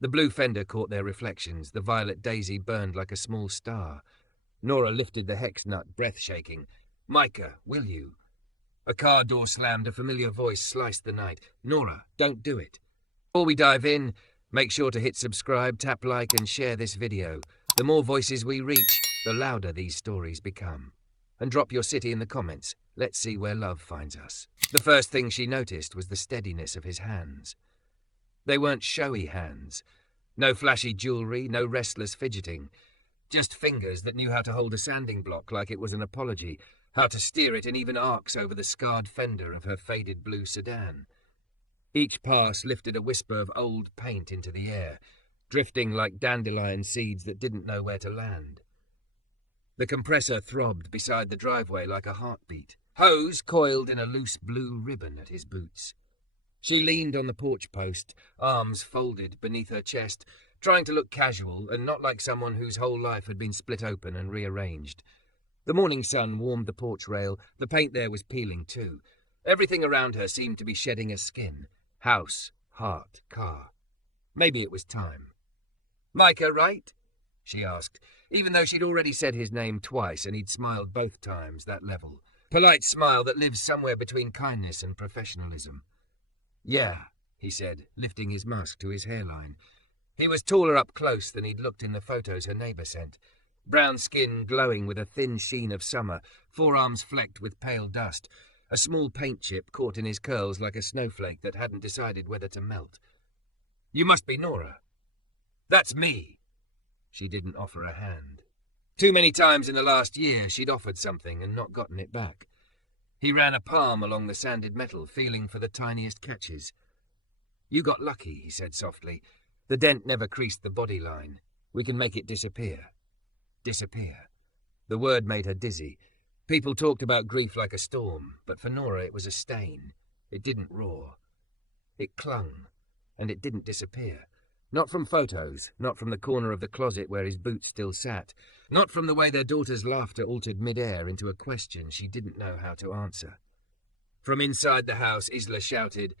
The blue fender caught their reflections. The violet daisy burned like a small star. Nora lifted the hex nut, breath shaking. "Micah, will you?" A car door slammed. A familiar voice sliced the night. "Nora, don't do it." Before we dive in, make sure to hit subscribe, tap like, and share this video. The more voices we reach, the louder these stories become. And drop your city in the comments. Let's see where love finds us. The first thing she noticed was the steadiness of his hands. They weren't showy hands. No flashy jewelry, no restless fidgeting. Just fingers that knew how to hold a sanding block like it was an apology, how to steer it in even arcs over the scarred fender of her faded blue sedan. Each pass lifted a whisper of old paint into the air, drifting like dandelion seeds that didn't know where to land. The compressor throbbed beside the driveway like a heartbeat. Hose coiled in a loose blue ribbon at his boots. She leaned on the porch post, arms folded beneath her chest, trying to look casual and not like someone whose whole life had been split open and rearranged. The morning sun warmed the porch rail. The paint there was peeling too. Everything around her seemed to be shedding a skin. House, heart, car. Maybe it was time. "Micah, right?" she asked, even though she'd already said his name twice and he'd smiled both times, that level. Polite smile that lives somewhere between kindness and professionalism. "Yeah," he said, lifting his mask to his hairline. He was taller up close than he'd looked in the photos her neighbour sent. Brown skin glowing with a thin sheen of summer, forearms flecked with pale dust, a small paint chip caught in his curls like a snowflake that hadn't decided whether to melt. "You must be Nora." "That's me." She didn't offer a hand. Too many times in the last year she'd offered something and not gotten it back. He ran a palm along the sanded metal, feeling for the tiniest catches. "You got lucky," he said softly. "The dent never creased the body line. We can make it disappear." Disappear. The word made her dizzy. People talked about grief like a storm, but for Nora it was a stain. It didn't roar. It clung, and it didn't disappear. Not from photos, not from the corner of the closet where his boots still sat, not from the way their daughter's laughter altered mid-air into a question she didn't know how to answer. From inside the house, Isla shouted,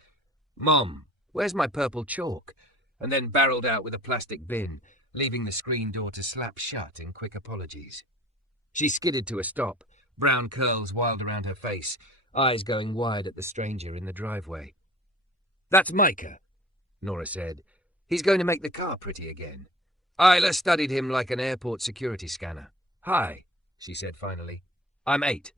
"Mom, where's my purple chalk?" and then barreled out with a plastic bin, leaving the screen door to slap shut in quick apologies. She skidded to a stop, brown curls wild around her face, eyes going wide at the stranger in the driveway. "That's Micah," Nora said. "He's going to make the car pretty again." Isla studied him like an airport security scanner. "Hi," she said finally. "I'm 8.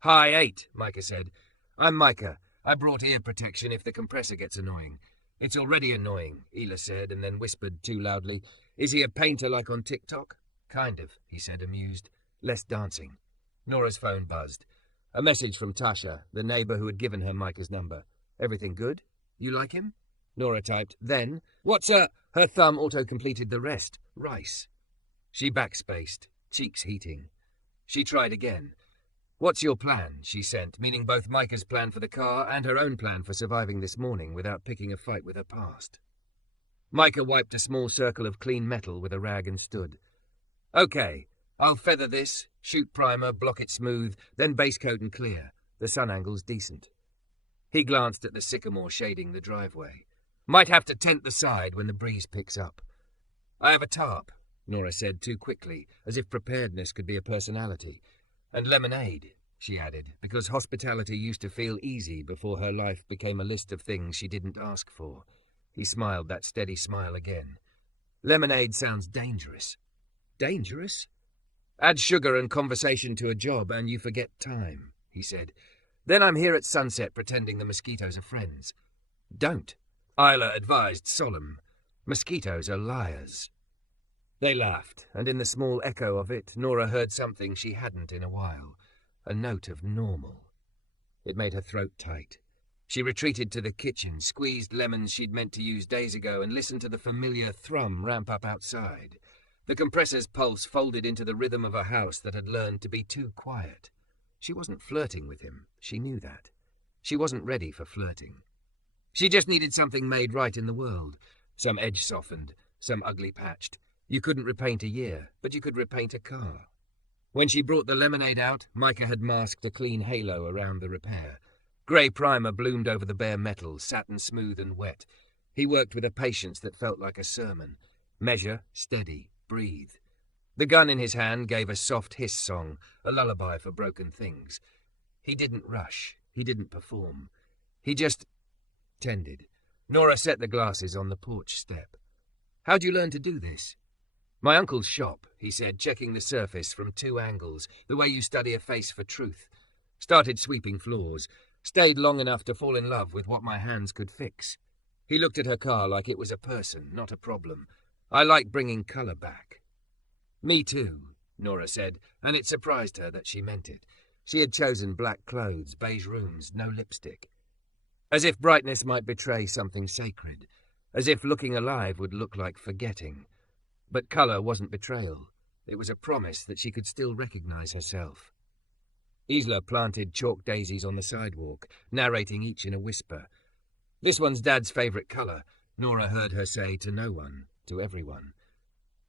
"Hi, 8, Micah said. "I'm Micah. I brought ear protection if the compressor gets annoying." "It's already annoying," Isla said, and then whispered too loudly, "Is he a painter like on TikTok?" "Kind of," he said, amused. "Less dancing." Nora's phone buzzed. A message from Tasha, the neighbour who had given her Micah's number. "Everything good? You like him?" Nora typed, "Then, what's a—" Her thumb auto-completed the rest. "Rice." She backspaced, cheeks heating. She tried again. "What's your plan?" she sent, meaning both Micah's plan for the car and her own plan for surviving this morning without picking a fight with her past. Micah wiped a small circle of clean metal with a rag and stood. "Okay, I'll feather this, shoot primer, block it smooth, then base coat and clear. The sun angle's decent." He glanced at the sycamore shading the driveway. "Might have to tent the side when the breeze picks up." "I have a tarp," Nora said too quickly, as if preparedness could be a personality. "And lemonade," she added, because hospitality used to feel easy before her life became a list of things she didn't ask for. He smiled that steady smile again. "Lemonade sounds dangerous." "Dangerous?" "Add sugar and conversation to a job and you forget time," he said. "Then I'm here at sunset pretending the mosquitoes are friends." "Don't," Isla advised, solemn. "Mosquitoes are liars." They laughed, and in the small echo of it, Nora heard something she hadn't in a while. A note of normal. It made her throat tight. She retreated to the kitchen, squeezed lemons she'd meant to use days ago, and listened to the familiar thrum ramp up outside. The compressor's pulse folded into the rhythm of a house that had learned to be too quiet. She wasn't flirting with him. She knew that. She wasn't ready for flirting. She just needed something made right in the world. Some edge softened, some ugly patched. You couldn't repaint a year, but you could repaint a car. When she brought the lemonade out, Micah had masked a clean halo around the repair. Grey primer bloomed over the bare metal, satin smooth and wet. He worked with a patience that felt like a sermon. Measure, steady, breathe. The gun in his hand gave a soft hiss song, a lullaby for broken things. He didn't rush. He didn't perform. He just tended. Nora set the glasses on the porch step. "How'd you learn to do this?" "My uncle's shop," he said, checking the surface from 2 angles, the way you study a face for truth. Started sweeping floors. Stayed long enough to fall in love with what my hands could fix. He looked at her car like it was a person, not a problem. "I like bringing colour back." "Me too," Nora said, and it surprised her that she meant it. She had chosen black clothes, beige rooms, no lipstick. As if brightness might betray something sacred. As if looking alive would look like forgetting. But colour wasn't betrayal. It was a promise that she could still recognise herself. Isla planted chalk daisies on the sidewalk, narrating each in a whisper. "This one's Dad's favourite colour," Nora heard her say to no one, to everyone.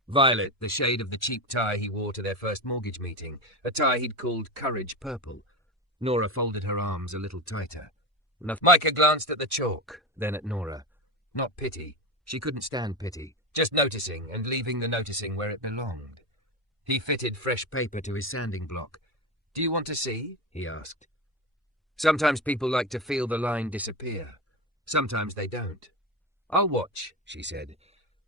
Violet, the shade of the cheap tie he wore to their first mortgage meeting, a tie he'd called Courage Purple. Nora folded her arms a little tighter. Micah glanced at the chalk, then at Nora. Not pity. She couldn't stand pity. Just noticing and leaving the noticing where it belonged. He fitted fresh paper to his sanding block. "Do you want to see?" he asked. "Sometimes people like to feel the line disappear. Sometimes they don't." "I'll watch," she said.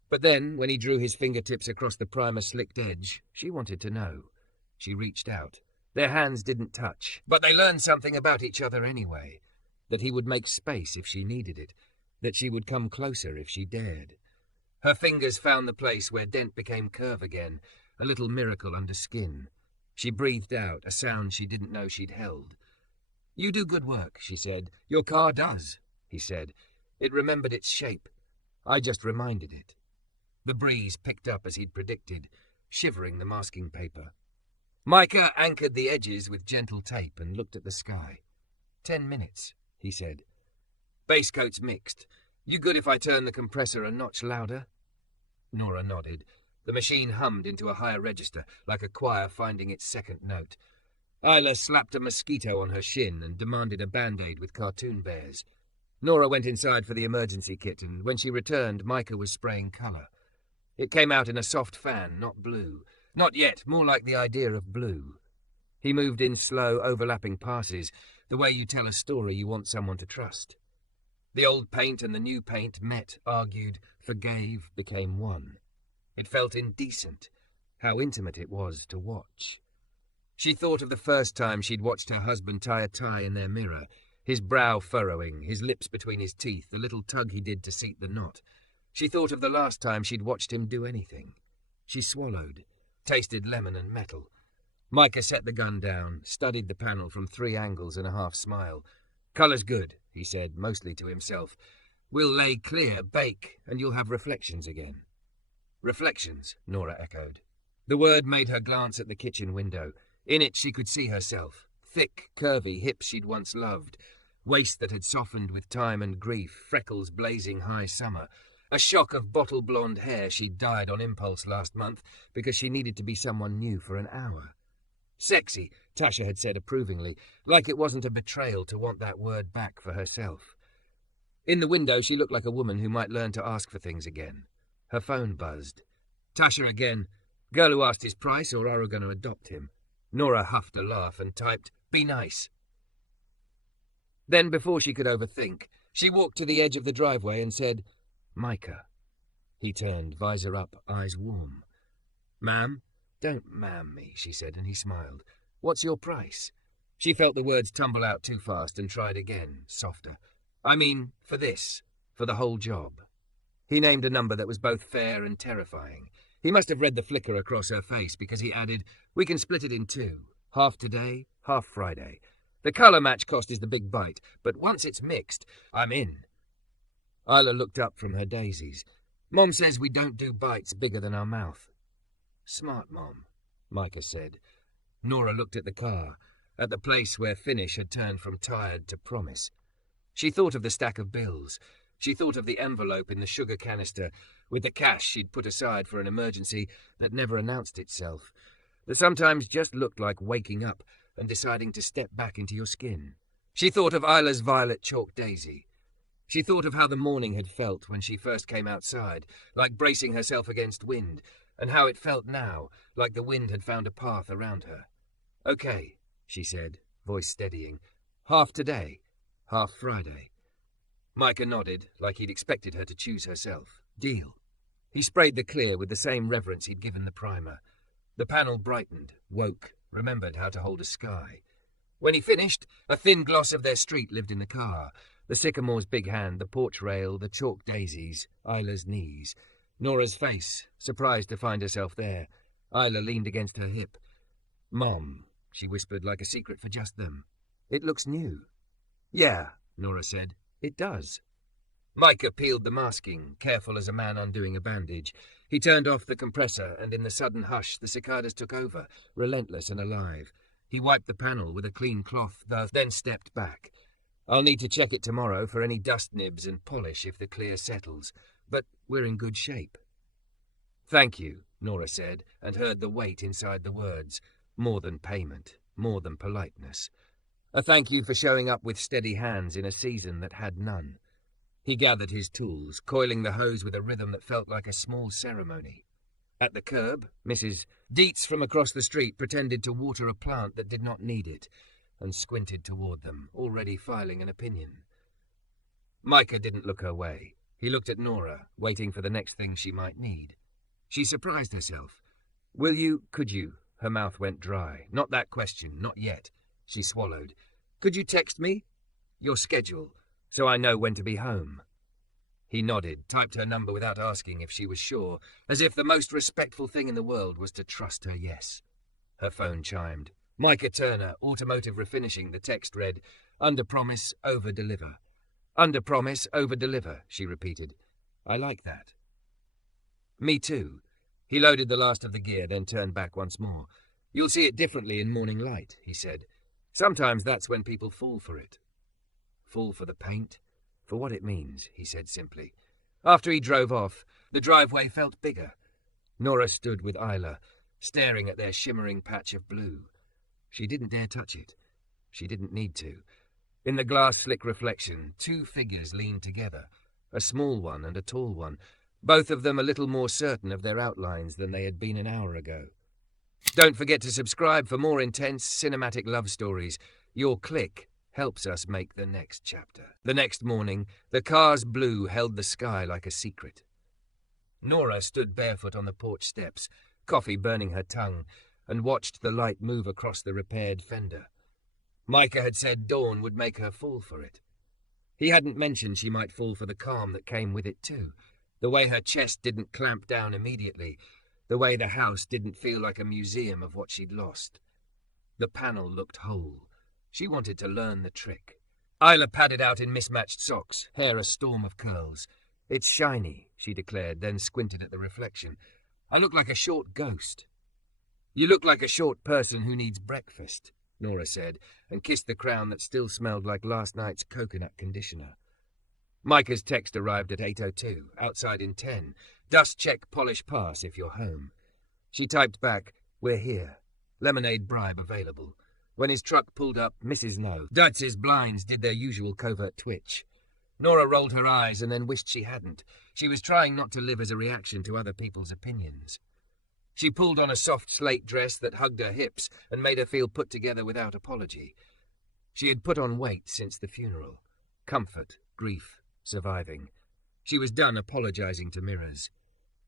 But then, when he drew his fingertips across the primer-slicked edge, she wanted to know. She reached out. Their hands didn't touch, but they learned something about each other anyway. That he would make space if she needed it. That she would come closer if she dared. Her fingers found the place where dent became curve again, a little miracle under skin. She breathed out, a sound she didn't know she'd held. "You do good work," she said. "Your car does," he said. It remembered its shape. I just reminded it. The breeze picked up as he'd predicted, shivering the masking paper. Micah anchored the edges with gentle tape and looked at the sky. 10 minutes, he said. "Base coat's mixed. You good if I turn the compressor a notch louder?" Nora nodded. The machine hummed into a higher register, like a choir finding its second note. Isla slapped a mosquito on her shin and demanded a Band-Aid with cartoon bears. Nora went inside for the emergency kit, and when she returned, Micah was spraying colour. It came out in a soft fan, not blue. Not yet, more like the idea of blue. He moved in slow, overlapping passes, the way you tell a story you want someone to trust. The old paint and the new paint met, argued, forgave, became one. It felt indecent, how intimate it was to watch. She thought of the first time she'd watched her husband tie a tie in their mirror, his brow furrowing, his lips between his teeth, the little tug he did to seat the knot. She thought of the last time she'd watched him do anything. She swallowed, tasted lemon and metal. Micah set the gun down, studied the panel from 3 angles and a half smile. "Colour's good," he said, mostly to himself. "We'll lay clear, bake, and you'll have reflections again." "Reflections," Nora echoed. The word made her glance at the kitchen window. In it she could see herself. Thick, curvy hips she'd once loved. Waist that had softened with time and grief, freckles blazing high summer. A shock of bottle blonde hair she'd dyed on impulse last month because she needed to be someone new for an hour. "Sexy," Tasha had said approvingly, like it wasn't a betrayal to want that word back for herself. In the window she looked like a woman who might learn to ask for things again. Her phone buzzed. Tasha again. "Girl who asked his price or are we going to adopt him?" Nora huffed a laugh and typed, "Be nice." Then, before she could overthink, she walked to the edge of the driveway and said, "Micah." He turned, visor up, eyes warm. "Ma'am?" "Don't ma'am me," she said, and he smiled. "What's your price?" She felt the words tumble out too fast and tried again, softer. "I mean, for this, for the whole job." He named a number that was both fair and terrifying. He must have read the flicker across her face because he added, "We can split it in 2. Half today, half Friday. The colour match cost is the big bite, but once it's mixed, I'm in." Isla looked up from her daisies. "Mom says we don't do bites bigger than our mouth." "Smart, Mom," Micah said. Nora looked at the car, at the place where finish had turned from tired to promise. She thought of the stack of bills. She thought of the envelope in the sugar canister with the cash she'd put aside for an emergency that never announced itself, that sometimes just looked like waking up and deciding to step back into your skin. She thought of Isla's violet chalk daisy. She thought of how the morning had felt when she first came outside, like bracing herself against wind, and how it felt now, like the wind had found a path around her. "Okay," she said, voice steadying. "Half today, half Friday." Micah nodded, like he'd expected her to choose herself. "Deal." He sprayed the clear with the same reverence he'd given the primer. The panel brightened, woke, remembered how to hold a sky. When he finished, a thin gloss of their street lived in the car. The sycamore's big hand, the porch rail, the chalk daisies, Isla's knees. Nora's face, surprised to find herself there. Isla leaned against her hip. "Mom," she whispered like a secret for just them. "It looks new." "Yeah," Nora said. "It does." Micah peeled the masking, careful as a man undoing a bandage. He turned off the compressor, and in the sudden hush the cicadas took over, relentless and alive. He wiped the panel with a clean cloth, then stepped back. "I'll need to check it tomorrow for any dust nibs and polish if the clear settles, but we're in good shape." "Thank you," Nora said, and heard the weight inside the words. More than payment, more than politeness. A thank you for showing up with steady hands in a season that had none. He gathered his tools, coiling the hose with a rhythm that felt like a small ceremony. At the curb, Mrs. Dietz from across the street pretended to water a plant that did not need it, and squinted toward them, already filing an opinion. Micah didn't look her way. He looked at Nora, waiting for the next thing she might need. She surprised herself. Could you? Her mouth went dry. "Not that question, not yet." She swallowed. "Could you text me? Your schedule, so I know when to be home." He nodded, typed her number without asking if she was sure, as if the most respectful thing in the world was to trust her yes. Her phone chimed. Micah Turner, Automotive Refinishing, the text read, "Under promise, over deliver." "Under promise, over deliver," she repeated. "I like that." "Me too." He loaded the last of the gear, then turned back once more. "You'll see it differently in morning light," he said. "Sometimes that's when people fall for it." "Fall for the paint? For what it means," he said simply. After he drove off, the driveway felt bigger. Nora stood with Isla, staring at their shimmering patch of blue. She didn't dare touch it. She didn't need to. In the glass-slick reflection, two figures leaned together, a small one and a tall one, both of them a little more certain of their outlines than they had been an hour ago. Don't forget to subscribe for more intense cinematic love stories. Your click helps us make the next chapter. The next morning, the car's blue held the sky like a secret. Nora stood barefoot on the porch steps, coffee burning her tongue, and watched the light move across the repaired fender. Micah had said dawn would make her fall for it. He hadn't mentioned she might fall for the calm that came with it too, the way her chest didn't clamp down immediately, the way the house didn't feel like a museum of what she'd lost. The panel looked whole. She wanted to learn the trick. Isla padded out in mismatched socks, hair a storm of curls. "It's shiny," she declared, then squinted at the reflection. "I look like a short ghost." "You look like a short person who needs breakfast," Nora said, and kissed the crown that still smelled like last night's coconut conditioner. Micah's text arrived at 8:02, outside in 10. "Dust check, polish pass if you're home." She typed back, "We're here. Lemonade bribe available." When his truck pulled up, Mrs. No. Dietz's blinds did their usual covert twitch. Nora rolled her eyes and then wished she hadn't. She was trying not to live as a reaction to other people's opinions. She pulled on a soft slate dress that hugged her hips and made her feel put together without apology. She had put on weight since the funeral. Comfort, grief, surviving. She was done apologizing to mirrors.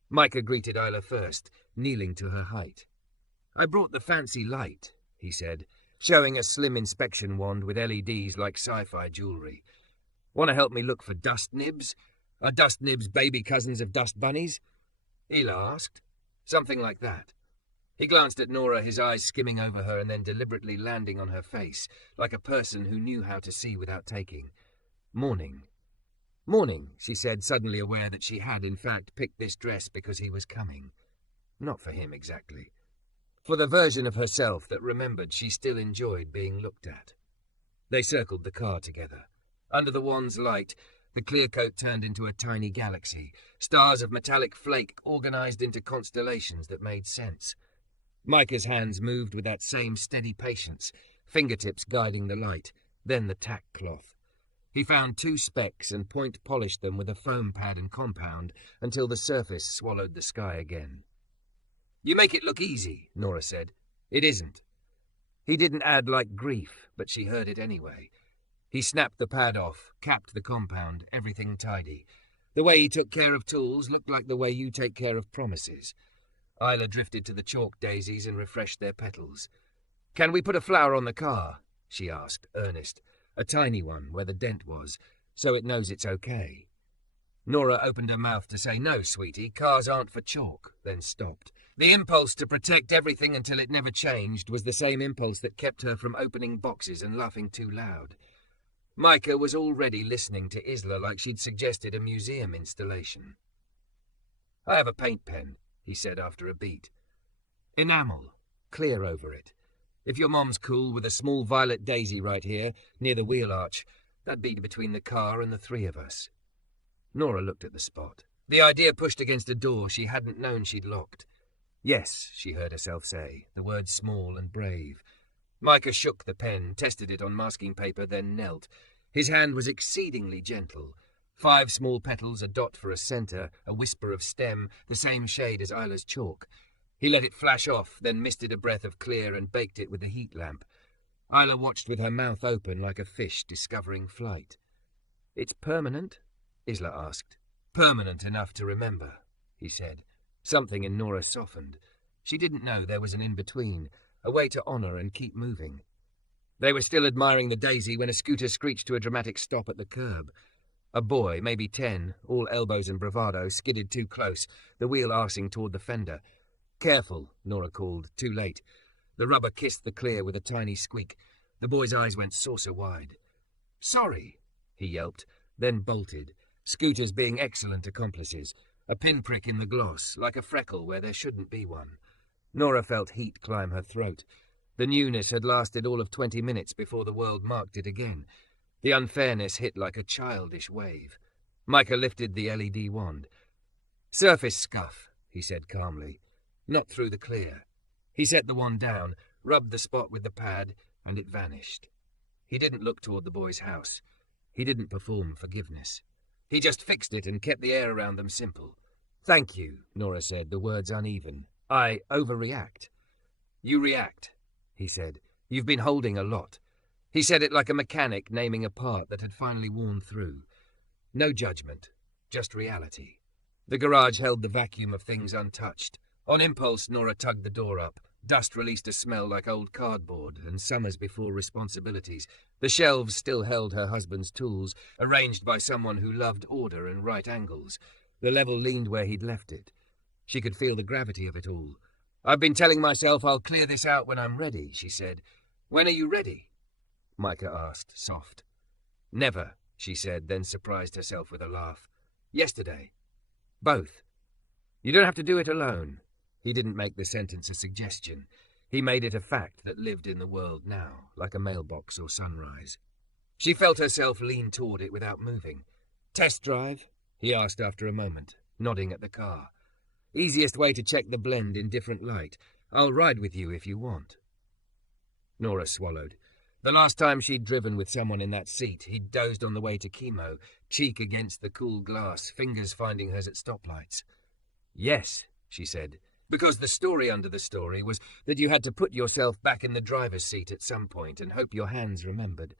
Micah greeted Isla first, kneeling to her height. "I brought the fancy light," he said, showing a slim inspection wand with LEDs like sci-fi jewelry. "Want to help me look for dust nibs? Are dust nibs baby cousins of dust bunnies?" Ela asked. "Something like that." He glanced at Nora, his eyes skimming over her and then deliberately landing on her face, like a person who knew how to see without taking. "Morning." "Morning," she said, suddenly aware that she had, in fact, picked this dress because he was coming. Not for him exactly. For the version of herself that remembered she still enjoyed being looked at. They circled the car together. Under the wand's light, the clear coat turned into a tiny galaxy, stars of metallic flake organized into constellations that made sense. Micah's hands moved with that same steady patience, fingertips guiding the light, then the tack cloth. He found 2 specks and point-polished them with a foam pad and compound until the surface swallowed the sky again. "You make it look easy," Nora said. "It isn't." He didn't add like grief, but she heard it anyway. He snapped the pad off, capped the compound, everything tidy. The way he took care of tools looked like the way you take care of promises. Isla drifted to the chalk daisies and refreshed their petals. "Can we put a flower on the car?" she asked, earnest. "A tiny one, where the dent was, so it knows it's okay." Nora opened her mouth to say, "No, sweetie, cars aren't for chalk," then stopped. The impulse to protect everything until it never changed was the same impulse that kept her from opening boxes and laughing too loud. Micah was already listening to Isla like she'd suggested a museum installation. "I have a paint pen," he said after a beat. "Enamel, clear over it. If your mom's cool with a small violet daisy right here, near the wheel arch, that'd be between the car and the 3 of us." Nora looked at the spot. The idea pushed against a door she hadn't known she'd locked. "Yes," she heard herself say, the words small and brave. Micah shook the pen, tested it on masking paper, then knelt. His hand was exceedingly gentle. 5 small petals, a dot for a centre, a whisper of stem, the same shade as Isla's chalk. He let it flash off, then misted a breath of clear and baked it with the heat lamp. Isla watched with her mouth open like a fish discovering flight. "It's permanent?" Isla asked. "Permanent enough to remember," he said. Something in Nora softened. She didn't know there was an in-between, a way to honour and keep moving. They were still admiring the daisy when a scooter screeched to a dramatic stop at the curb. A boy, maybe 10, all elbows and bravado, skidded too close, the wheel arsing toward the fender. "Careful," Nora called, too late. The rubber kissed the clear with a tiny squeak. The boy's eyes went saucer-wide. "Sorry," he yelped, then bolted. Scooters being excellent accomplices. A pinprick in the gloss, like a freckle where there shouldn't be one. Nora felt heat climb her throat. The newness had lasted all of 20 minutes before the world marked it again. The unfairness hit like a childish wave. Micah lifted the LED wand. "Surface scuff," he said calmly. "Not through the clear." He set the wand down, rubbed the spot with the pad, and it vanished. He didn't look toward the boy's house. He didn't perform forgiveness. He just fixed it and kept the air around them simple. "Thank you," Nora said, the words uneven. "I overreact." "You react," he said. "You've been holding a lot." He said it like a mechanic naming a part that had finally worn through. No judgment, just reality. The garage held the vacuum of things untouched. On impulse, Nora tugged the door up. Dust released a smell like old cardboard and summers before responsibilities. The shelves still held her husband's tools, arranged by someone who loved order and right angles. The level leaned where he'd left it. She could feel the gravity of it all. "I've been telling myself I'll clear this out when I'm ready," she said. "When are you ready?" Micah asked, soft. "Never," she said, then surprised herself with a laugh. "Yesterday." "Both. You don't have to do it alone." He didn't make the sentence a suggestion. He made it a fact that lived in the world now, like a mailbox or sunrise. She felt herself lean toward it without moving. "Test drive?" he asked after a moment, nodding at the car. "Easiest way to check the blend in different light. I'll ride with you if you want." Nora swallowed. The last time she'd driven with someone in that seat, he'd dozed on the way to chemo, cheek against the cool glass, fingers finding hers at stoplights. "Yes," she said, because the story under the story was that you had to put yourself back in the driver's seat at some point and hope your hands remembered.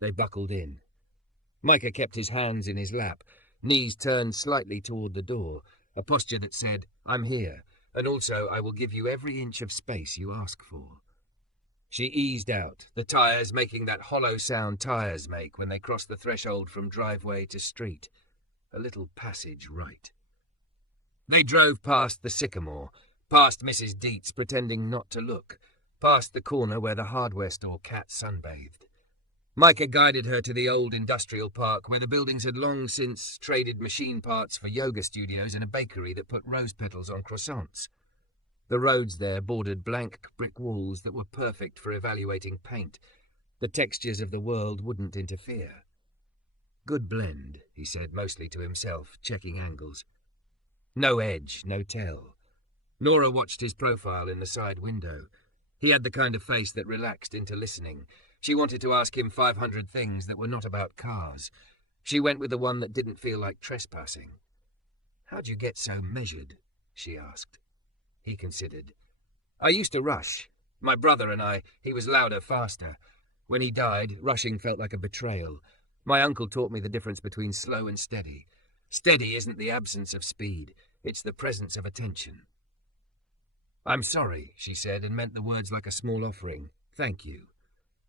They buckled in. Micah kept his hands in his lap, knees turned slightly toward the door, a posture that said, "I'm here, and also I will give you every inch of space you ask for." She eased out, the tires making that hollow sound tires make when they cross the threshold from driveway to street. A little passage right. They drove past the sycamore, past Mrs. Dietz pretending not to look, past the corner where the hardware store cat sunbathed. Micah guided her to the old industrial park where the buildings had long since traded machine parts for yoga studios and a bakery that put rose petals on croissants. The roads there bordered blank brick walls that were perfect for evaluating paint. The textures of the world wouldn't interfere. "Good blend," he said, mostly to himself, checking angles. No edge, no tell. Nora watched his profile in the side window. He had the kind of face that relaxed into listening, She wanted to ask him 500 things that were not about cars. She went with the one that didn't feel like trespassing. "How'd you get so measured?" she asked. He considered. "I used to rush. My brother and I, he was louder, faster. When he died, rushing felt like a betrayal. My uncle taught me the difference between slow and steady. Steady isn't the absence of speed, it's the presence of attention." "I'm sorry," she said, and meant the words like a small offering. "Thank you."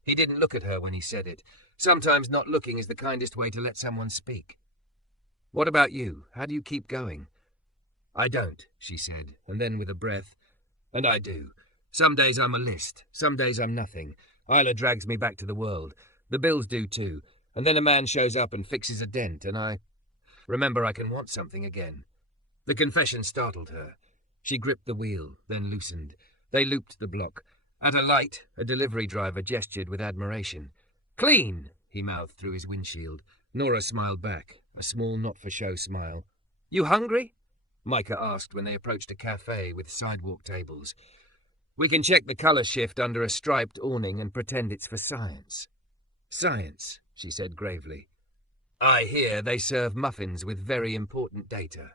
He didn't look at her when he said it. Sometimes not looking is the kindest way to let someone speak. "What about you? How do you keep going?" "I don't," she said, and then with a breath, "And I do. Some days I'm a list, some days I'm nothing. Isla drags me back to the world. The bills do too. And then a man shows up and fixes a dent, and I remember I can want something again." The confession startled her. She gripped the wheel, then loosened. They looped the block. At a light, a delivery driver gestured with admiration. "Clean," he mouthed through his windshield. Nora smiled back, a small not-for-show smile. "You hungry?" Micah asked when they approached a cafe with sidewalk tables. "We can check the colour shift under a striped awning and pretend it's for science." "Science," she said gravely. "I hear they serve muffins with very important data."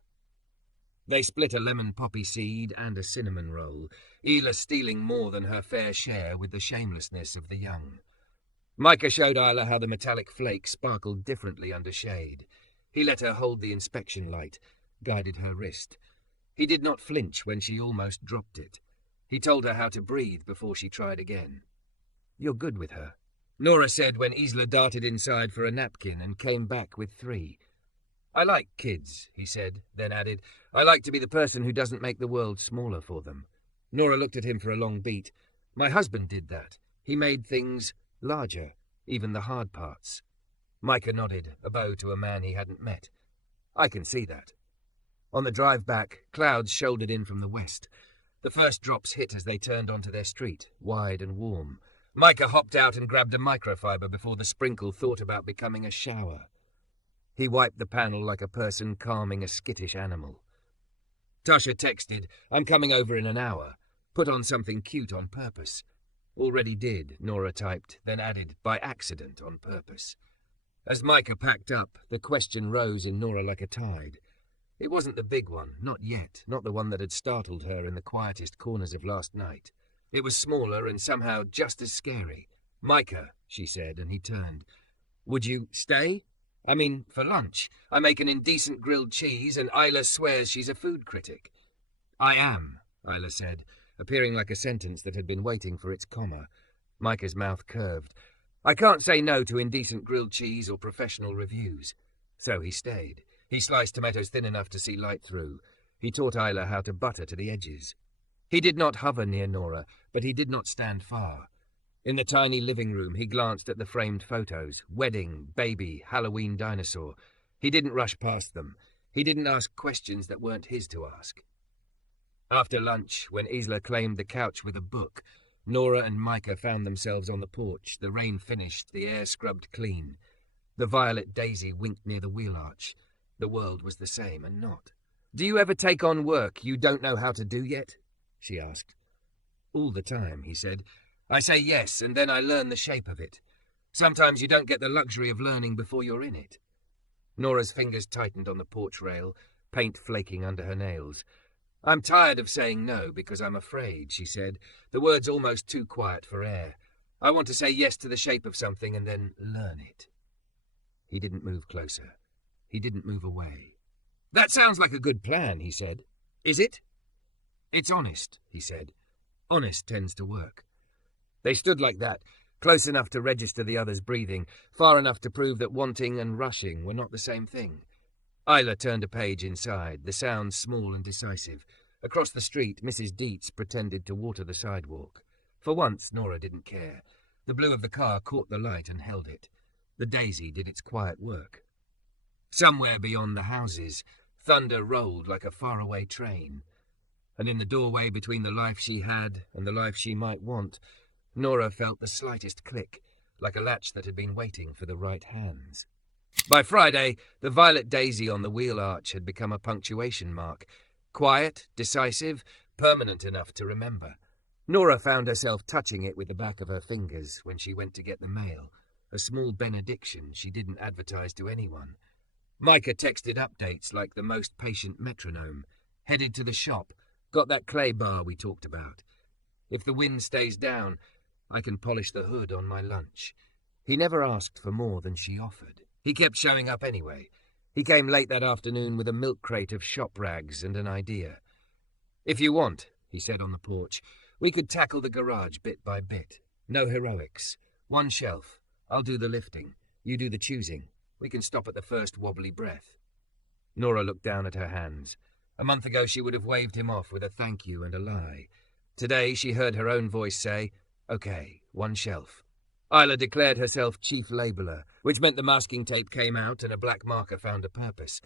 They split a lemon poppy seed and a cinnamon roll, Isla stealing more than her fair share with the shamelessness of the young. Micah showed Isla how the metallic flake sparkled differently under shade. He let her hold the inspection light, guided her wrist. He did not flinch when she almost dropped it. He told her how to breathe before she tried again. "You're good with her," Nora said when Isla darted inside for a napkin and came back with 3. "I like kids," he said, then added, "I like to be the person who doesn't make the world smaller for them." Nora looked at him for a long beat. "My husband did that. He made things larger, even the hard parts." Micah nodded, a bow to a man he hadn't met. "I can see that." On the drive back, clouds shouldered in from the west. The first drops hit as they turned onto their street, wide and warm. Micah hopped out and grabbed a microfiber before the sprinkle thought about becoming a shower. He wiped the panel like a person calming a skittish animal. Tasha texted, "I'm coming over in an hour. Put on something cute on purpose." "Already did," Nora typed, then added, "by accident on purpose." As Micah packed up, the question rose in Nora like a tide. It wasn't the big one, not yet, not the one that had startled her in the quietest corners of last night. It was smaller and somehow just as scary. "Micah," she said, and he turned. "Would you stay? I mean, for lunch. I make an indecent grilled cheese, and Isla swears she's a food critic." "I am," Isla said, appearing like a sentence that had been waiting for its comma. Micah's mouth curved. "I can't say no to indecent grilled cheese or professional reviews." So he stayed. He sliced tomatoes thin enough to see light through. He taught Isla how to butter to the edges. He did not hover near Nora, but he did not stand far. In the tiny living room, he glanced at the framed photos, wedding, baby, Halloween dinosaur. He didn't rush past them. He didn't ask questions that weren't his to ask. After lunch, when Isla claimed the couch with a book, Nora and Micah found themselves on the porch, the rain finished, the air scrubbed clean. The violet daisy winked near the wheel arch. The world was the same and not. "Do you ever take on work you don't know how to do yet?" she asked. "All the time," he said. "I say yes, and then I learn the shape of it. Sometimes you don't get the luxury of learning before you're in it." Nora's fingers tightened on the porch rail, paint flaking under her nails. "I'm tired of saying no because I'm afraid," she said, the words almost too quiet for air. "I want to say yes to the shape of something and then learn it." He didn't move closer. He didn't move away. "That sounds like a good plan," he said. "Is it?" "It's honest," he said. "Honest tends to work." They stood like that, close enough to register the other's breathing, far enough to prove that wanting and rushing were not the same thing. Isla turned a page inside, the sound small and decisive. Across the street, Mrs. Dietz pretended to water the sidewalk. For once, Nora didn't care. The blue of the car caught the light and held it. The daisy did its quiet work. Somewhere beyond the houses, thunder rolled like a faraway train. And in the doorway between the life she had and the life she might want, Nora felt the slightest click, like a latch that had been waiting for the right hands. By Friday, the violet daisy on the wheel arch had become a punctuation mark. Quiet, decisive, permanent enough to remember. Nora found herself touching it with the back of her fingers when she went to get the mail, a small benediction she didn't advertise to anyone. Micah texted updates like the most patient metronome. Headed to the shop. Got that clay bar we talked about. If the wind stays down, I can polish the hood on my lunch. He never asked for more than she offered. He kept showing up anyway. He came late that afternoon with a milk crate of shop rags and an idea. "If you want," he said on the porch, "we could tackle the garage bit by bit. No heroics. One shelf. I'll do the lifting. You do the choosing. We can stop at the first wobbly breath." Nora looked down at her hands. A month ago she would have waved him off with a thank you and a lie. Today she heard her own voice say, "Okay, one shelf." Isla declared herself chief labeller, which meant the masking tape came out and a black marker found a purpose.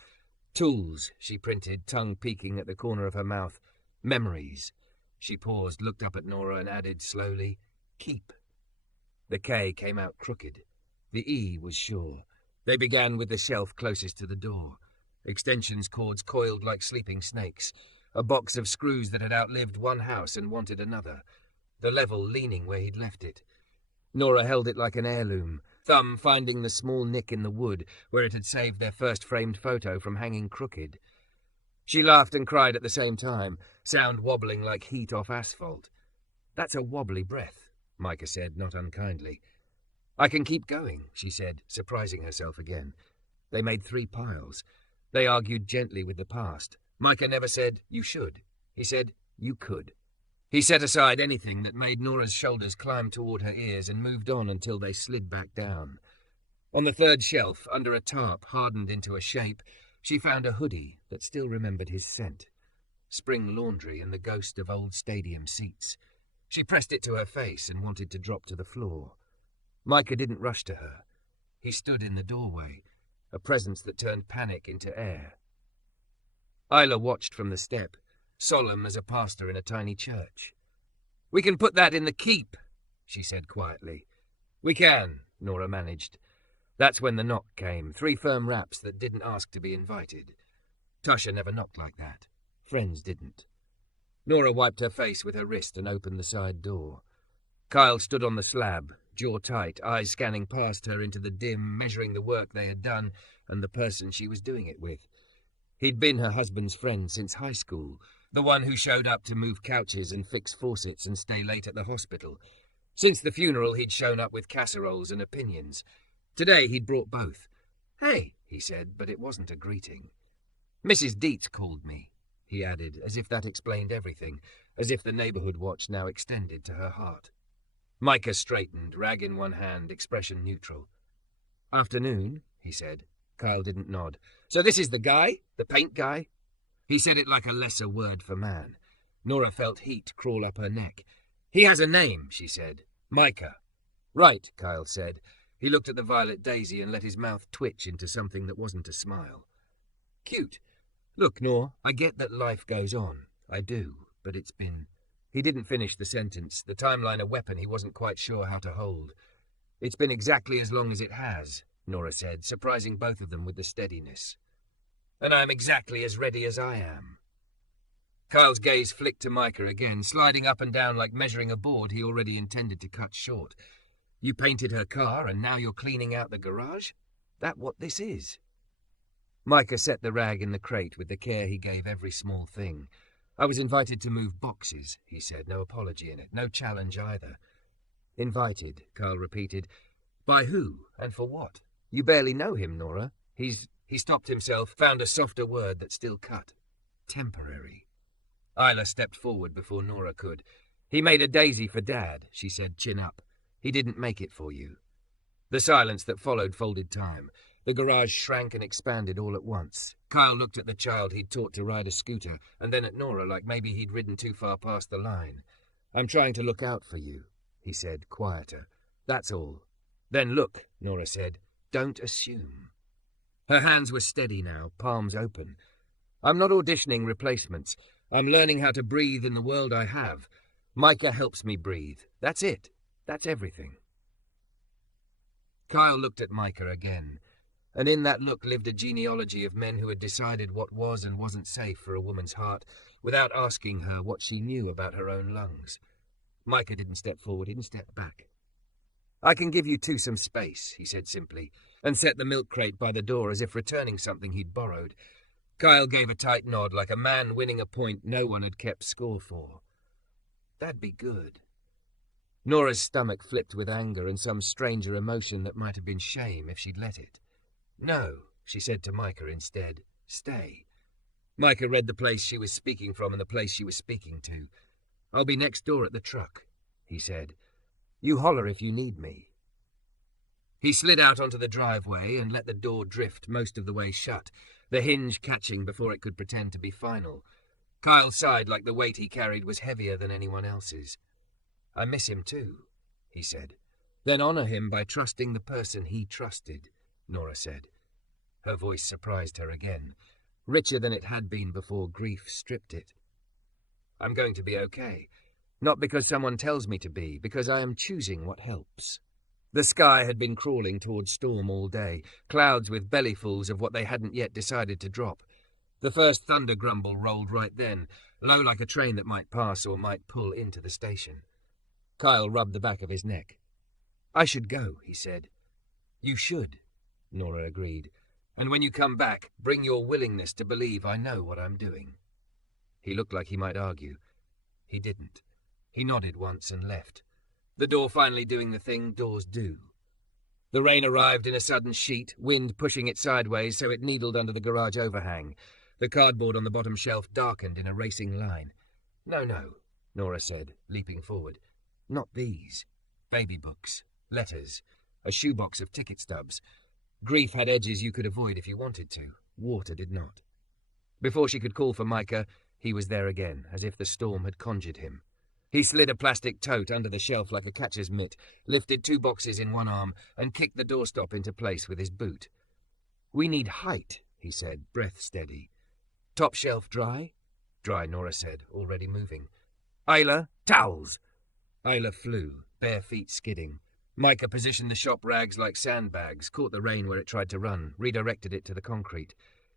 "Tools," she printed, tongue peeking at the corner of her mouth. "Memories." She paused, looked up at Nora and added slowly, "Keep." The K came out crooked. The E was sure. They began with the shelf closest to the door. Extensions cords coiled like sleeping snakes. A box of screws that had outlived one house and wanted another. The level leaning where he'd left it. Nora held it like an heirloom, thumb finding the small nick in the wood where it had saved their first framed photo from hanging crooked. She laughed and cried at the same time, sound wobbling like heat off asphalt. "That's a wobbly breath," Micah said, not unkindly. "I can keep going," she said, surprising herself again. They made 3 piles. They argued gently with the past. Micah never said, "You should." He said, "You could." He set aside anything that made Nora's shoulders climb toward her ears and moved on until they slid back down. On the 3rd shelf, under a tarp hardened into a shape, she found a hoodie that still remembered his scent. Spring laundry and the ghost of old stadium seats. She pressed it to her face and wanted to drop to the floor. Micah didn't rush to her. He stood in the doorway, a presence that turned panic into air. Isla watched from the step, solemn as a pastor in a tiny church. "We can put that in the keep," she said quietly. "We can," Nora managed. That's when the knock came, 3 firm raps that didn't ask to be invited. Tasha never knocked like that. Friends didn't. Nora wiped her face with her wrist and opened the side door. Kyle stood on the slab, jaw tight, eyes scanning past her into the dim, measuring the work they had done and the person she was doing it with. He'd been her husband's friend since high school, the one who showed up to move couches and fix faucets and stay late at the hospital. Since the funeral, he'd shown up with casseroles and opinions. Today, he'd brought both. "Hey," he said, but it wasn't a greeting. "Mrs. Dietz called me," he added, as if that explained everything, as if the neighborhood watch now extended to her heart. Micah straightened, rag in one hand, expression neutral. "Afternoon," he said. Kyle didn't nod. "So this is the guy? The paint guy?" He said it like a lesser word for man. Nora felt heat crawl up her neck. "He has a name," she said. "Micah." "Right," Kyle said. He looked at the violet daisy and let his mouth twitch into something that wasn't a smile. "Cute. Look, Nor, I get that life goes on. I do, but it's been..." He didn't finish the sentence, the timeline a weapon he wasn't quite sure how to hold. "It's been exactly as long as it has," Nora said, surprising both of them with the steadiness. "And I'm exactly as ready as I am." Kyle's gaze flicked to Micah again, sliding up and down like measuring a board he already intended to cut short. "You painted her car and now you're cleaning out the garage? That what this is?" Micah set the rag in the crate with the care he gave every small thing. "I was invited to move boxes," he said, no apology in it, no challenge either. "Invited," Kyle repeated. "By who and for what? You barely know him, Nora. He stopped himself, found a softer word that still cut. "Temporary." Isla stepped forward before Nora could. "He made a daisy for Dad," she said, chin up. "He didn't make it for you." The silence that followed folded time. The garage shrank and expanded all at once. Kyle looked at the child he'd taught to ride a scooter, and then at Nora like maybe he'd ridden too far past the line. "I'm trying to look out for you," he said, quieter. "That's all." "Then look," Nora said. "Don't assume." Her hands were steady now, palms open. "I'm not auditioning replacements. I'm learning how to breathe in the world I have. Micah helps me breathe. That's it. That's everything." Kyle looked at Micah again, and in that look lived a genealogy of men who had decided what was and wasn't safe for a woman's heart without asking her what she knew about her own lungs. Micah didn't step forward, he didn't step back. "I can give you two some space," he said simply, and set the milk crate by the door as if returning something he'd borrowed. Kyle gave a tight nod, like a man winning a point no one had kept score for. That'd be good. Nora's stomach flipped with anger and some stranger emotion that might have been shame if she'd let it. "No," she said to Micah instead. "Stay." Micah read the place she was speaking from and the place she was speaking to. "I'll be next door at the truck," he said. "You holler if you need me." He slid out onto the driveway and let the door drift most of the way shut, the hinge catching before it could pretend to be final. Kyle sighed like the weight he carried was heavier than anyone else's. "I miss him too," he said. "Then honor him by trusting the person he trusted," Nora said. Her voice surprised her again, richer than it had been before grief stripped it. "I'm going to be okay. Not because someone tells me to be, because I am choosing what helps." The sky had been crawling towards storm all day, clouds with bellyfuls of what they hadn't yet decided to drop. The first thunder grumble rolled right then, low like a train that might pass or might pull into the station. Kyle rubbed the back of his neck. "I should go," he said. "You should," Nora agreed. "And when you come back, bring your willingness to believe I know what I'm doing." He looked like he might argue. He didn't. He nodded once and left. The door finally doing the thing doors do. The rain arrived in a sudden sheet, wind pushing it sideways so it needled under the garage overhang. The cardboard on the bottom shelf darkened in a racing line. No, Nora said, leaping forward. "Not these. Baby books, letters, a shoebox of ticket stubs. Grief had edges you could avoid if you wanted to. Water did not." Before she could call for Micah, he was there again, as if the storm had conjured him. He slid a plastic tote under the shelf like a catcher's mitt, lifted two boxes in one arm, and kicked the doorstop into place with his boot. "We need height," he said, breath steady. "Top shelf dry?" "Dry," Nora said, already moving. "Isla, towels!" Isla flew, bare feet skidding. Micah positioned the shop rags like sandbags, caught the rain where it tried to run, redirected it to the concrete.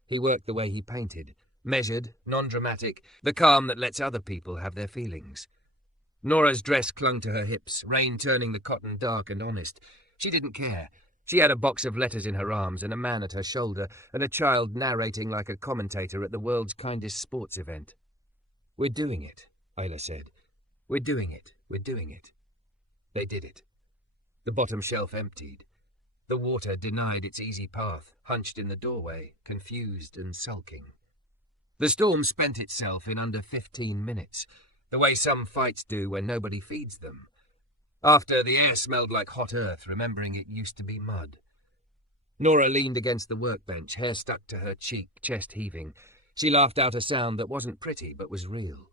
He worked the way he painted, measured, non-dramatic, the calm that lets other people have their feelings. Nora's dress clung to her hips, rain turning the cotton dark and honest. She didn't care. She had a box of letters in her arms and a man at her shoulder and a child narrating like a commentator at the world's kindest sports event. "We're doing it," Isla said. "We're doing it. We're doing it." They did it. The bottom shelf emptied. The water denied its easy path, hunched in the doorway, confused and sulking. The storm spent itself in under 15 minutes, the way some fights do when nobody feeds them. After, the air smelled like hot earth, remembering it used to be mud. Nora leaned against the workbench, hair stuck to her cheek, chest heaving. She laughed out a sound that wasn't pretty but was real.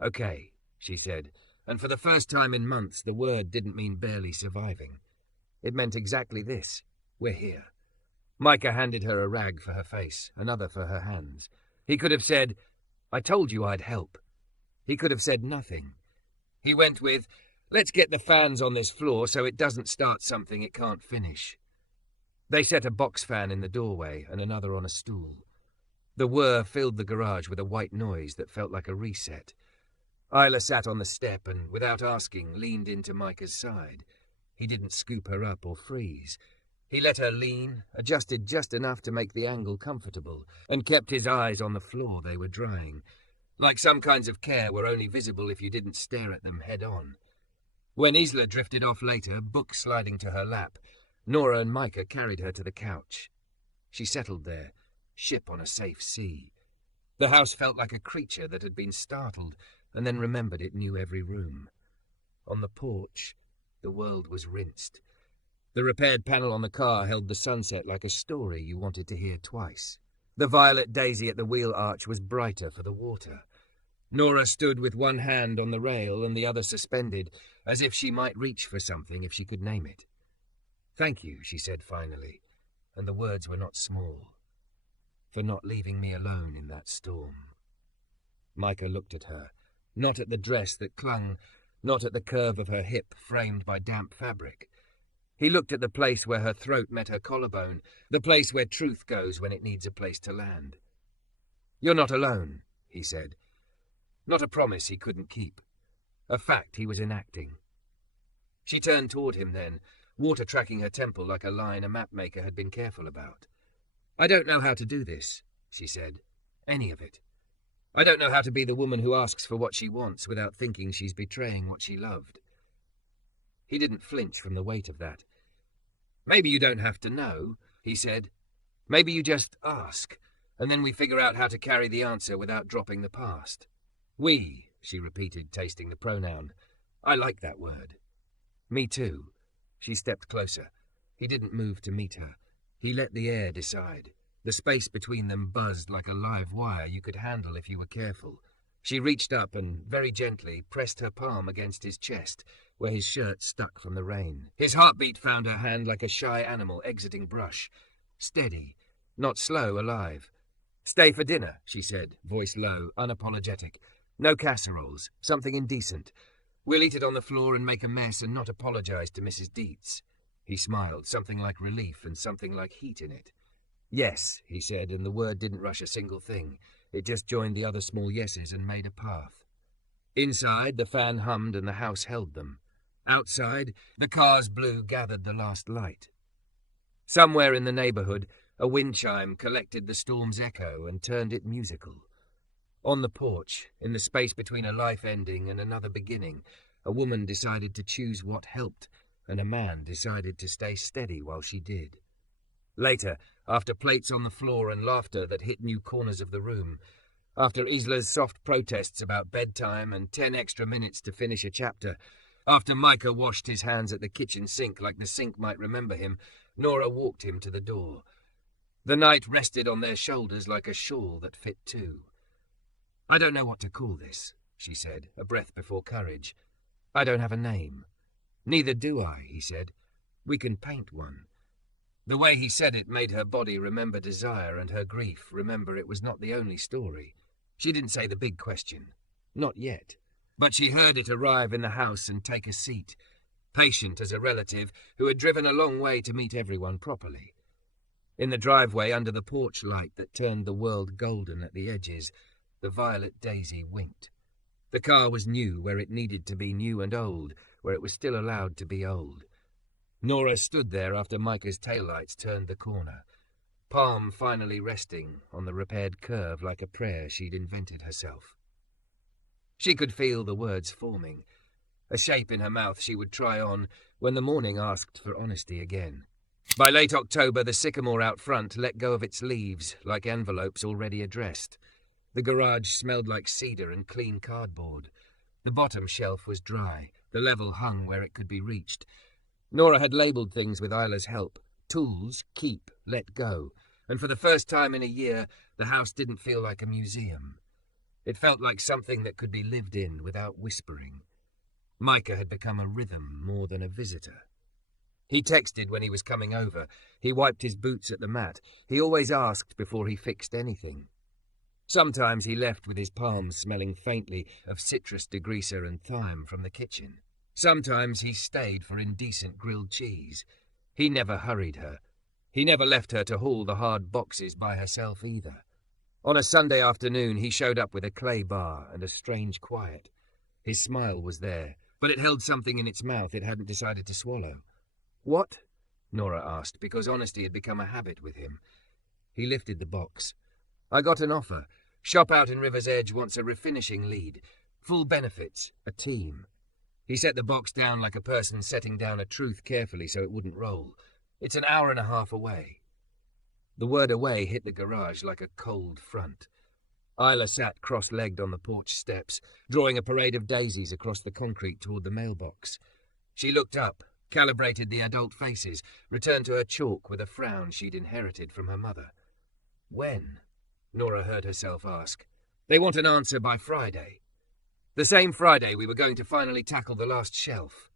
"Okay," she said, and for the first time in months the word didn't mean barely surviving. It meant exactly this. "We're here." Micah handed her a rag for her face, another for her hands. He could have said, "I told you I'd help." He could have said nothing. He went with, "Let's get the fans on this floor so it doesn't start something it can't finish." They set a box fan in the doorway and another on a stool. The whir filled the garage with a white noise that felt like a reset. Isla sat on the step and, without asking, leaned into Micah's side. He didn't scoop her up or freeze. He let her lean, adjusted just enough to make the angle comfortable, and kept his eyes on the floor they were drying. Like some kinds of care were only visible if you didn't stare at them head-on. When Isla drifted off later, book sliding to her lap, Nora and Micah carried her to the couch. She settled there, ship on a safe sea. The house felt like a creature that had been startled and then remembered it knew every room. On the porch, the world was rinsed. The repaired panel on the car held the sunset like a story you wanted to hear twice. The violet daisy at the wheel arch was brighter for the water. Nora stood with one hand on the rail and the other suspended, as if she might reach for something if she could name it. "Thank you," she said finally, and the words were not small, "for not leaving me alone in that storm." Micah looked at her, not at the dress that clung, not at the curve of her hip framed by damp fabric. He looked at the place where her throat met her collarbone, the place where truth goes when it needs a place to land. "You're not alone," he said. Not a promise he couldn't keep. a fact he was enacting. She turned toward him then, water tracking her temple like a line a mapmaker had been careful about. "I don't know how to do this," she said. "Any of it. I don't know how to be the woman who asks for what she wants without thinking she's betraying what she loved." He didn't flinch from the weight of that. "Maybe you don't have to know," he said. "Maybe you just ask, and then we figure out how to carry the answer without dropping the past." "We," she repeated, tasting the pronoun. "I like that word." "Me too." She stepped closer. He didn't move to meet her. He let the air decide. The space between them buzzed like a live wire you could handle if you were careful. She reached up and, very gently, pressed her palm against his chest, where his shirt stuck from the rain. His heartbeat found her hand like a shy animal exiting brush. Steady, not slow, alive. "Stay for dinner," she said, voice low, unapologetic. "No casseroles, something indecent. We'll eat it on the floor and make a mess and not apologize to Mrs. Dietz." He smiled, something like relief and something like heat in it. "Yes," he said, and the word didn't rush a single thing. It just joined the other small yeses and made a path. Inside, the fan hummed and the house held them. Outside, the car's blue gathered the last light. Somewhere in the neighborhood, a wind chime collected the storm's echo and turned it musical. On the porch, in the space between a life ending and another beginning, a woman decided to choose what helped, and a man decided to stay steady while she did. Later, after plates on the floor and laughter that hit new corners of the room, after Isla's soft protests about bedtime and 10 extra minutes to finish a chapter, after Micah washed his hands at the kitchen sink like the sink might remember him, Nora walked him to the door. The night rested on their shoulders like a shawl that fit too. "I don't know what to call this," she said, a breath before courage. "I don't have a name." "Neither do I," he said. "We can paint one." The way he said it made her body remember desire and her grief remember it was not the only story. She didn't say the big question. Not yet. But she heard it arrive in the house and take a seat, patient as a relative who had driven a long way to meet everyone properly. In the driveway under the porch light that turned the world golden at the edges, the violet daisy winked. The car was new where it needed to be new and old, where it was still allowed to be old. Nora stood there after Micah's taillights turned the corner, palm finally resting on the repaired curve like a prayer she'd invented herself. She could feel the words forming, a shape in her mouth she would try on when the morning asked for honesty again. By late October, the sycamore out front let go of its leaves like envelopes already addressed. The garage smelled like cedar and clean cardboard. The bottom shelf was dry, the level hung where it could be reached. Nora had labelled things with Isla's help. Tools, keep, let go. And for the first time in a year, the house didn't feel like a museum. It felt like something that could be lived in without whispering. Micah had become a rhythm more than a visitor. He texted when he was coming over. He wiped his boots at the mat. He always asked before he fixed anything. Sometimes he left with his palms smelling faintly of citrus degreaser and thyme from the kitchen. Sometimes he stayed for indecent grilled cheese. He never hurried her. He never left her to haul the hard boxes by herself either. On a Sunday afternoon, he showed up with a clay bar and a strange quiet. His smile was there, but it held something in its mouth it hadn't decided to swallow. "What?" Nora asked, because honesty had become a habit with him. He lifted the box. "I got an offer. Shop out in River's Edge wants a refinishing lead. Full benefits, a team." He set the box down like a person setting down a truth carefully so it wouldn't roll. "It's an hour and a half away." The word away hit the garage like a cold front. Isla sat cross-legged on the porch steps, drawing a parade of daisies across the concrete toward the mailbox. She looked up, calibrated the adult faces, returned to her chalk with a frown she'd inherited from her mother. "When?" Nora heard herself ask. "They want an answer by Friday. The same Friday we were going to finally tackle the last shelf."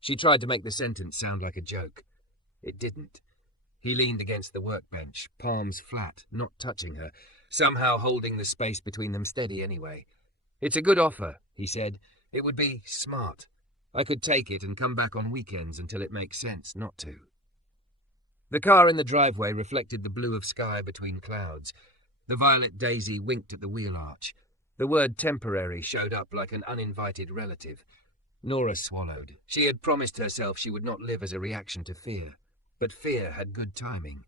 She tried to make the sentence sound like a joke. It didn't. He leaned against the workbench, palms flat, not touching her, somehow holding the space between them steady anyway. "It's a good offer," he said. "It would be smart. I could take it and come back on weekends until it makes sense not to." The car in the driveway reflected the blue of sky between clouds. The violet daisy winked at the wheel arch. The word temporary showed up like an uninvited relative. Nora swallowed. She had promised herself she would not live as a reaction to fear, but fear had good timing.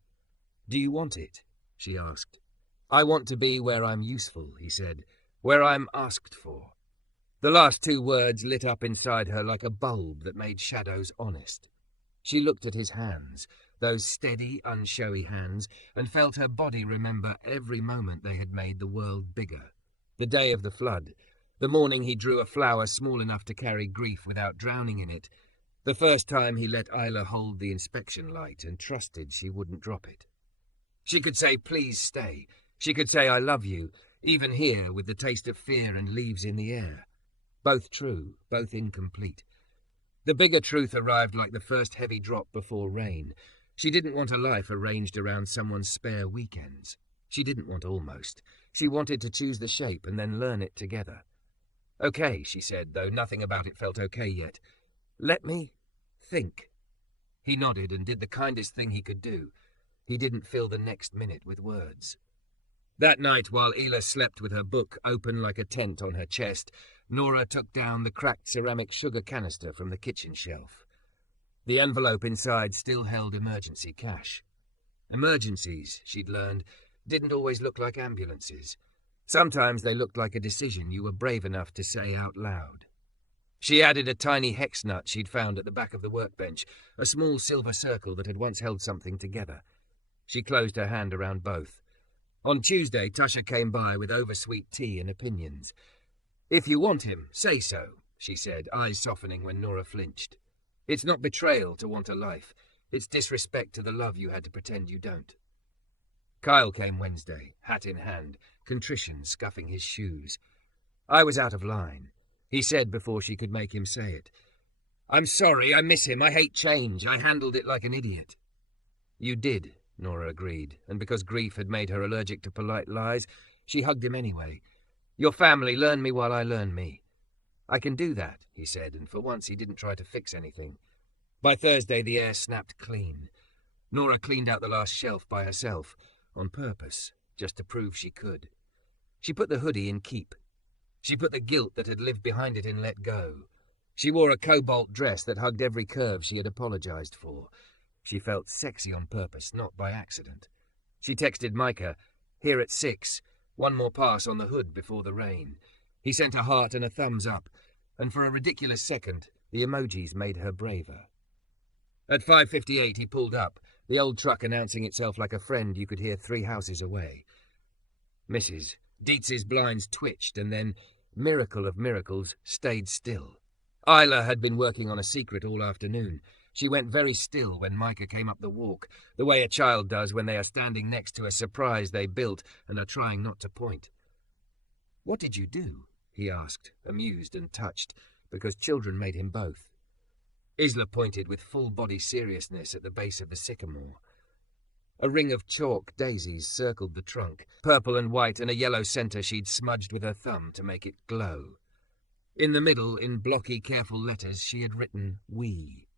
"Do you want it?" she asked. "I want to be where I'm useful," he said, "where I'm asked for." The last two words lit up inside her like a bulb that made shadows honest. She looked at his hands, those steady, unshowy hands, and felt her body remember every moment they had made the world bigger. The day of the flood, the morning he drew a flower small enough to carry grief without drowning in it, the first time he let Isla hold the inspection light and trusted she wouldn't drop it. She could say, "Please stay." She could say, "I love you," even here with the taste of fear and leaves in the air. Both true, both incomplete. The bigger truth arrived like the first heavy drop before rain. She didn't want a life arranged around someone's spare weekends. She didn't want almost. She wanted to choose the shape and then learn it together. "Okay," she said, though nothing about it felt okay yet. "Let me think." He nodded and did the kindest thing he could do. He didn't fill the next minute with words. That night, while Isla slept with her book open like a tent on her chest, Nora took down the cracked ceramic sugar canister from the kitchen shelf. The envelope inside still held emergency cash. Emergencies, she'd learned, didn't always look like ambulances. Sometimes they looked like a decision you were brave enough to say out loud. She added a tiny hex nut she'd found at the back of the workbench, a small silver circle that had once held something together. She closed her hand around both. On Tuesday, Tasha came by with oversweet tea and opinions. "If you want him, say so," she said, eyes softening when Nora flinched. "It's not betrayal to want a life. It's disrespect to the love you had to pretend you don't." Kyle came Wednesday, hat in hand, contrition scuffing his shoes. "I was out of line," he said before she could make him say it. "I'm sorry, I miss him, I hate change, I handled it like an idiot." "You did," Nora agreed, and because grief had made her allergic to polite lies, she hugged him anyway. "Your family learn me while I learn me." "I can do that," he said, and for once he didn't try to fix anything. By Thursday, the air snapped clean. Nora cleaned out the last shelf by herself, on purpose, just to prove she could. She put the hoodie in keep. She put the guilt that had lived behind it in let go. She wore a cobalt dress that hugged every curve she had apologized for. She felt sexy on purpose, not by accident. She texted Micah, "Here at 6, one more pass on the hood before the rain." He sent a heart and a thumbs up, and for a ridiculous second, the emojis made her braver. At 5:58 he pulled up, the old truck announcing itself like a friend you could hear 3 houses away. Mrs. Dietz's blinds twitched and then, miracle of miracles, stayed still. Isla had been working on a secret all afternoon. She went very still when Micah came up the walk, the way a child does when they are standing next to a surprise they built and are trying not to point. "What did you do?" he asked, amused and touched, because children made him both. Isla pointed with full-body seriousness at the base of the sycamore. A ring of chalk daisies circled the trunk, purple and white, and a yellow centre she'd smudged with her thumb to make it glow. In the middle, in blocky, careful letters, she had written, "We."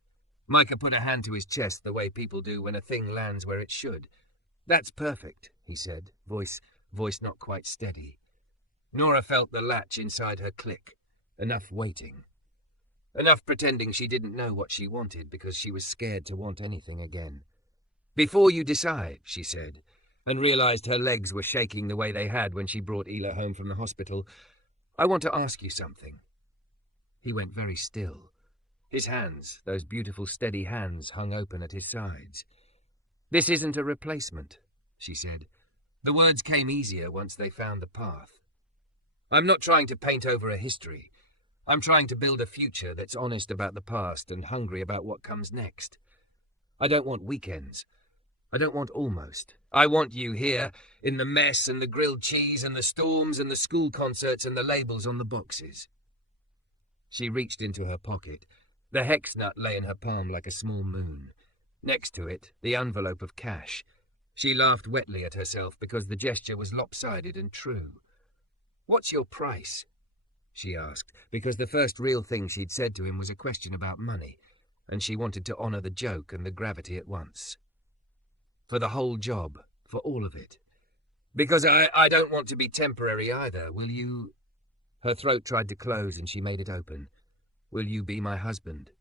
Micah put a hand to his chest the way people do when a thing lands where it should. "That's perfect," he said, voice not quite steady. Nora felt the latch inside her click. Enough waiting. Enough pretending she didn't know what she wanted because she was scared to want anything again. "Before you decide," she said, and realized her legs were shaking the way they had when she brought Isla home from the hospital, "I want to ask you something." He went very still. His hands, those beautiful steady hands, hung open at his sides. "This isn't a replacement," she said. The words came easier once they found the path. "I'm not trying to paint over a history. I'm trying to build a future that's honest about the past and hungry about what comes next. I don't want weekends. I don't want almost. I want you here, in the mess and the grilled cheese and the storms and the school concerts and the labels on the boxes." She reached into her pocket. The hex nut lay in her palm like a small moon. Next to it, the envelope of cash. She laughed wetly at herself because the gesture was lopsided and true. "What's your price?" she asked, because the first real thing she'd said to him was a question about money, and she wanted to honour the joke and the gravity at once. "For the whole job, for all of it. Because I don't want to be temporary either, will you..." Her throat tried to close and she made it open. "Will you be my husband?"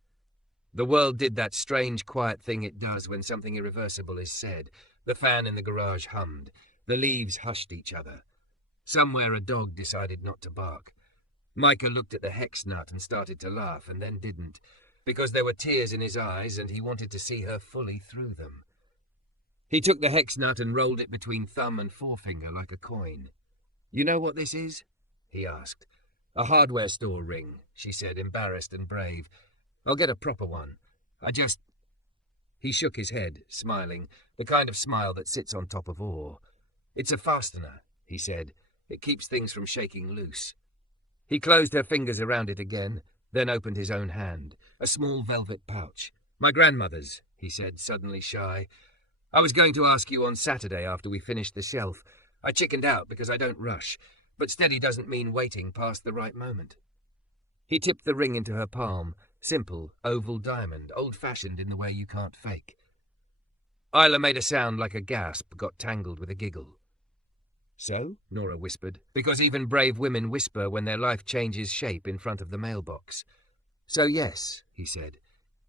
The world did that strange, quiet thing it does when something irreversible is said. The fan in the garage hummed. The leaves hushed each other. Somewhere a dog decided not to bark. Micah looked at the hex nut and started to laugh, and then didn't, because there were tears in his eyes and he wanted to see her fully through them. He took the hex nut and rolled it between thumb and forefinger like a coin. "You know what this is?" he asked. "A hardware store ring," she said, embarrassed and brave. "I'll get a proper one. He shook his head, smiling, the kind of smile that sits on top of awe. "It's a fastener," he said. "It keeps things from shaking loose." He closed her fingers around it again, then opened his own hand, a small velvet pouch. "My grandmother's," he said, suddenly shy. "I was going to ask you on Saturday after we finished the shelf. I chickened out because I don't rush, but steady doesn't mean waiting past the right moment." He tipped the ring into her palm, simple, oval diamond, old-fashioned in the way you can't fake. Isla made a sound like a gasp, got tangled with a giggle. "So?" Nora whispered, because even brave women whisper when their life changes shape in front of the mailbox. "So yes," he said.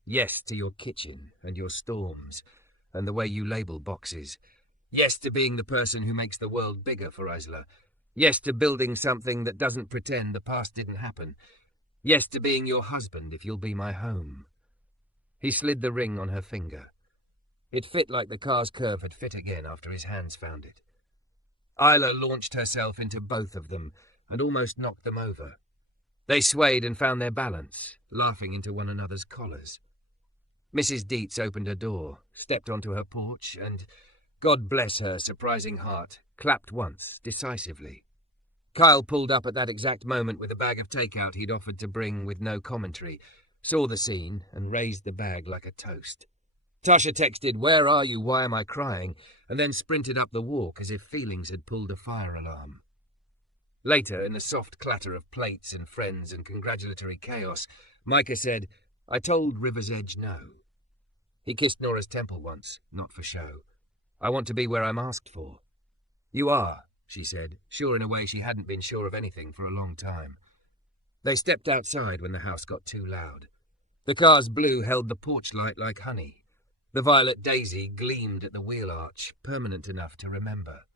"Yes to your kitchen and your storms and the way you label boxes. Yes to being the person who makes the world bigger for Isla. Yes to building something that doesn't pretend the past didn't happen. Yes to being your husband if you'll be my home." He slid the ring on her finger. It fit like the car's curve had fit again after his hands found it. Isla launched herself into both of them and almost knocked them over. They swayed and found their balance, laughing into one another's collars. Mrs. Dietz opened her door, stepped onto her porch, and, God bless her surprising heart, clapped once, decisively. Kyle pulled up at that exact moment with a bag of takeout he'd offered to bring with no commentary, saw the scene, and raised the bag like a toast. Tasha texted, "Where are you? Why am I crying?" and then sprinted up the walk as if feelings had pulled a fire alarm. Later, in the soft clatter of plates and friends and congratulatory chaos, Micah said, "I told River's Edge no." He kissed Nora's temple once, not for show. "I want to be where I'm asked for." "You are," she said, sure in a way she hadn't been sure of anything for a long time. They stepped outside when the house got too loud. The car's blue held the porch light like honey. The violet daisy gleamed at the wheel arch, permanent enough to remember.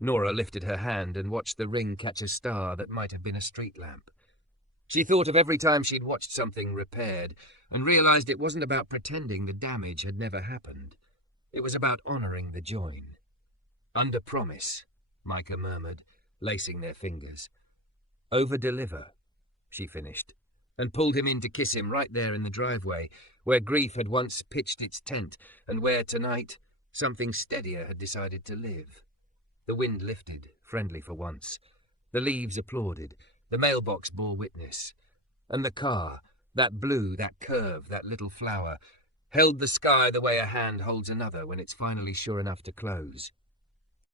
Nora lifted her hand and watched the ring catch a star that might have been a street lamp. She thought of every time she'd watched something repaired and realized it wasn't about pretending the damage had never happened. It was about honoring the join. "Under promise," Micah murmured, lacing their fingers. "Over-deliver," she finished, and pulled him in to kiss him right there in the driveway, where grief had once pitched its tent, and where, tonight, something steadier had decided to live. The wind lifted, friendly for once. The leaves applauded. The mailbox bore witness. And the car, that blue, that curve, that little flower, held the sky the way a hand holds another when it's finally sure enough to close.